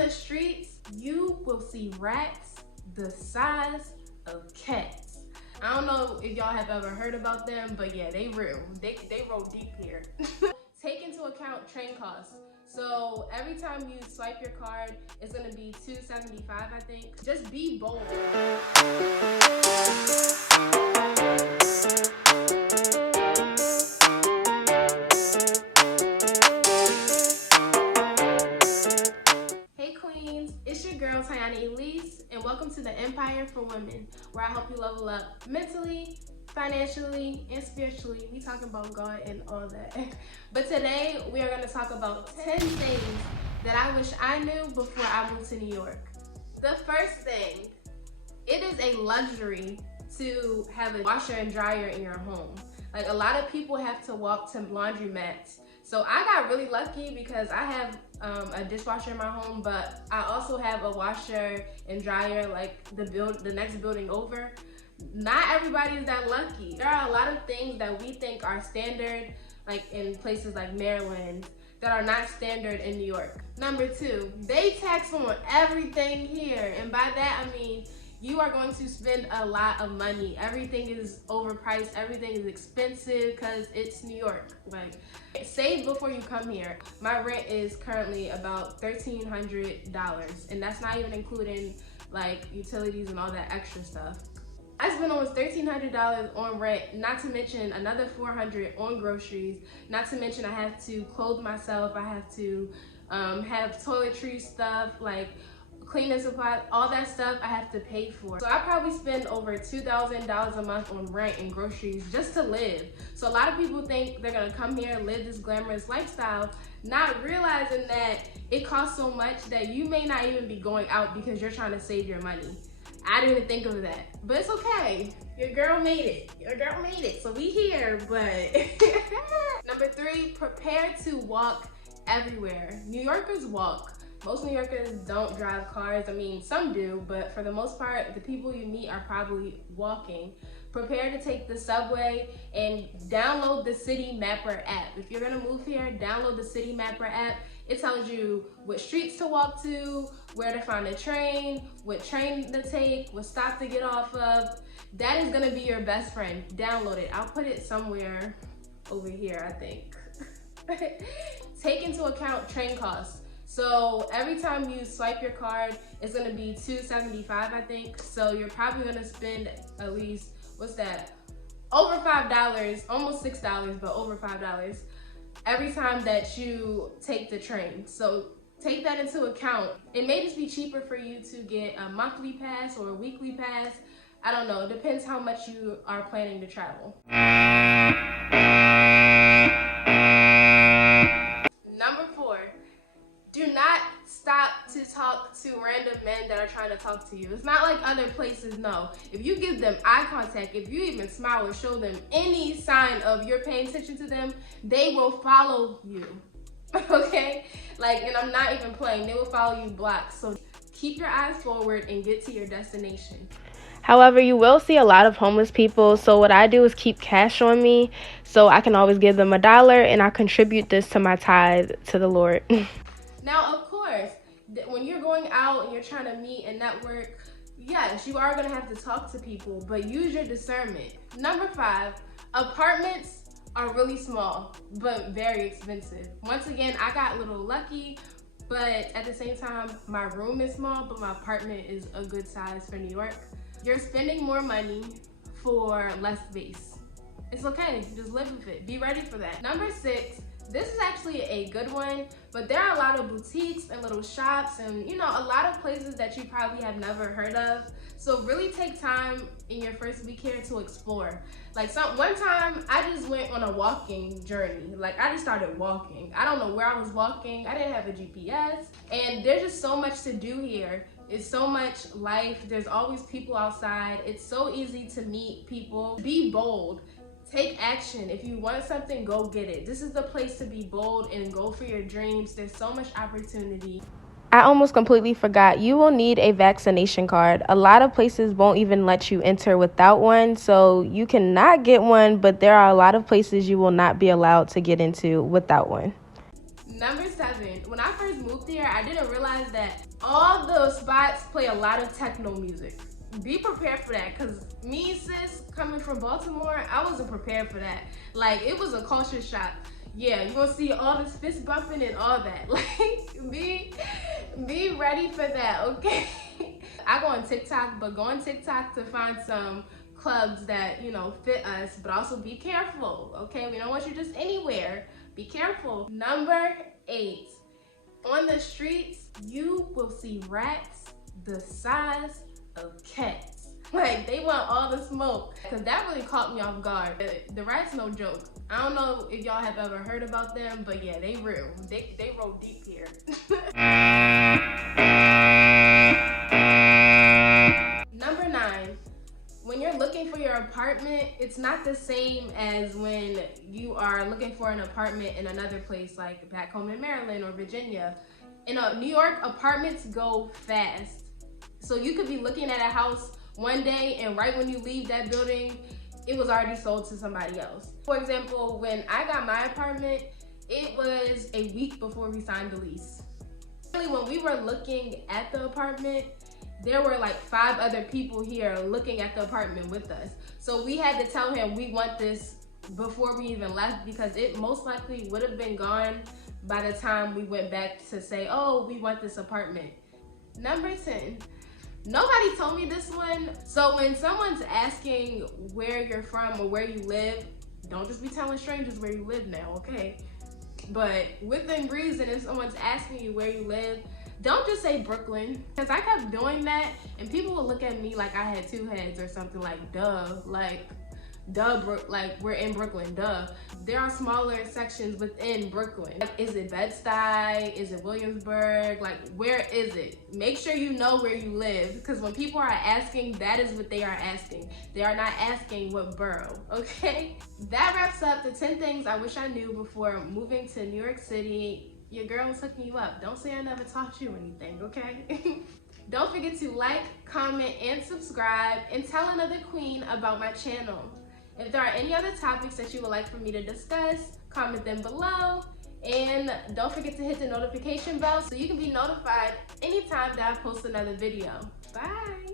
the streets, you will see rats the size of cats. I don't know if y'all have ever heard about them, but yeah, they real. They roll deep here. Take into account train costs. So every time you swipe your card, it's gonna be $2.75, I think. Just be bold. Hey Queens, it's your girl Tiana Elise, and welcome to the Empire for Women, where I help you level up mentally, financially, and spiritually. We talking about God and all that. But today we are going to talk about 10 things that I wish I knew before I moved to New York. The first thing, it is a luxury to have a washer and dryer in your home. Like, a lot of people have to walk to laundromats. So I got really lucky because I have a dishwasher in my home, but I also have a washer and dryer like the next building over. Not everybody is that lucky. There are a lot of things that we think are standard, like in places like Maryland, that are not standard in New York. Number two, they tax on everything here. And by that, I mean, you are going to spend a lot of money. Everything is overpriced, everything is expensive because it's New York. Like, save before you come here. My rent is currently about $1,300, and that's not even including like utilities and all that extra stuff. I spent almost $1,300 on rent, not to mention another $400 on groceries, not to mention I have to clothe myself, I have to have toiletries stuff, like cleaning supplies, all that stuff I have to pay for. So I probably spend over $2,000 a month on rent and groceries just to live. So a lot of people think they're gonna come here and live this glamorous lifestyle, not realizing that it costs so much that you may not even be going out because you're trying to save your money. I didn't even think of that, but it's okay. Your girl made it. Your girl made it. So we here, but. Number three, prepare to walk everywhere. New Yorkers walk. Most New Yorkers don't drive cars. I mean, some do, but for the most part, the people you meet are probably walking. Prepare to take the subway and download the City Mapper app. If you're gonna move here, download the City Mapper app. It tells you what streets to walk to, where to find a train, what train to take, what stop to get off of. That is gonna be your best friend. Download it. I'll put it somewhere over here, I think. Take into account train costs. So every time you swipe your card, it's gonna be $2.75, I think. So you're probably gonna spend at least, what's that? Over $5, almost $6, but over $5 every time that you take the train. So take that into account. It may just be cheaper for you to get a monthly pass or a weekly pass. I don't know, it depends how much you are planning to travel. Number four, do not stop to talk to random men that are trying to talk to you. It's not like other places, no. If you give them eye contact, if you even smile or show them any sign of you're paying attention to them, they will follow you, okay? Like, and I'm not even playing, they will follow you blocked. So keep your eyes forward and get to your destination. However, you will see a lot of homeless people, so what I do is keep cash on me so I can always give them $1 and I contribute this to my tithe to the Lord. Now, of course, when you're going out and you're trying to meet and network, yes, you are gonna have to talk to people, but use your discernment. Number five, apartments are really small, but very expensive. Once again, I got a little lucky, but at the same time, my room is small, but my apartment is a good size for New York. You're spending more money for less space. It's okay, just live with it. Be ready for that. Number six, this is actually a good one, but there are a lot of boutiques and little shops and, you know, a lot of places that you probably have never heard of. So really take time in your first week here to explore. Like one time I just went on a walking journey. Like I just started walking. I don't know where I was walking. I didn't have a GPS. And there's just so much to do here. It's so much life. There's always people outside. It's so easy to meet people. Be bold. Take action. If you want something, go get it. This is the place to be bold and go for your dreams. There's so much opportunity. I almost completely forgot. You will need a vaccination card. A lot of places won't even let you enter without one, so you cannot get one, but there are a lot of places you will not be allowed to get into without one. Number 7, when I first moved here, I didn't realize that all the spots play a lot of techno music. Be prepared for that, because me, sis, coming from Baltimore, I wasn't prepared for that. Like, it was a culture shock. Yeah, you're gonna see all this fist bumping and all that. Like, be ready for that, okay? I go on TikTok, but go on TikTok to find some clubs that, you know, fit us, but also be careful, okay? We don't want you just anywhere. Be careful. Number 8, on the streets, you will see rats the size of cats. Like, they want all the smoke, because that really caught me off guard. The rats, no joke. I don't know if y'all have ever heard about them, but yeah, they real. They roll deep here. Number 9, when you're looking for your apartment, it's not the same as when you are looking for an apartment in another place, like back home in Maryland or Virginia. In New York, apartments go fast. So you could be looking at a house one day, and right when you leave that building, it was already sold to somebody else. For example, when I got my apartment, it was a week before we signed the lease. Really, when we were looking at the apartment, there were like 5 other people here looking at the apartment with us. So we had to tell him we want this before we even left, because it most likely would have been gone by the time we went back to say, oh, we want this apartment. Number 10. Nobody told me this one. So when someone's asking where you're from or where you live, don't just be telling strangers where you live now, okay? But within reason, if someone's asking you where you live, don't just say Brooklyn. Because I kept doing that, and people would look at me like I had 2 heads or something, like, duh. Like, duh, like, we're in Brooklyn, duh. There are smaller sections within Brooklyn. Like, is it Bed-Stuy? Is it Williamsburg? Like, where is it? Make sure you know where you live, because when people are asking, that is what they are asking. They are not asking what borough, okay? That wraps up the 10 things I wish I knew before moving to New York City. Your girl was hooking you up. Don't say I never taught you anything, okay? Don't forget to like, comment, and subscribe, and tell another queen about my channel. If there are any other topics that you would like for me to discuss, comment them below. And don't forget to hit the notification bell so you can be notified anytime that I post another video. Bye.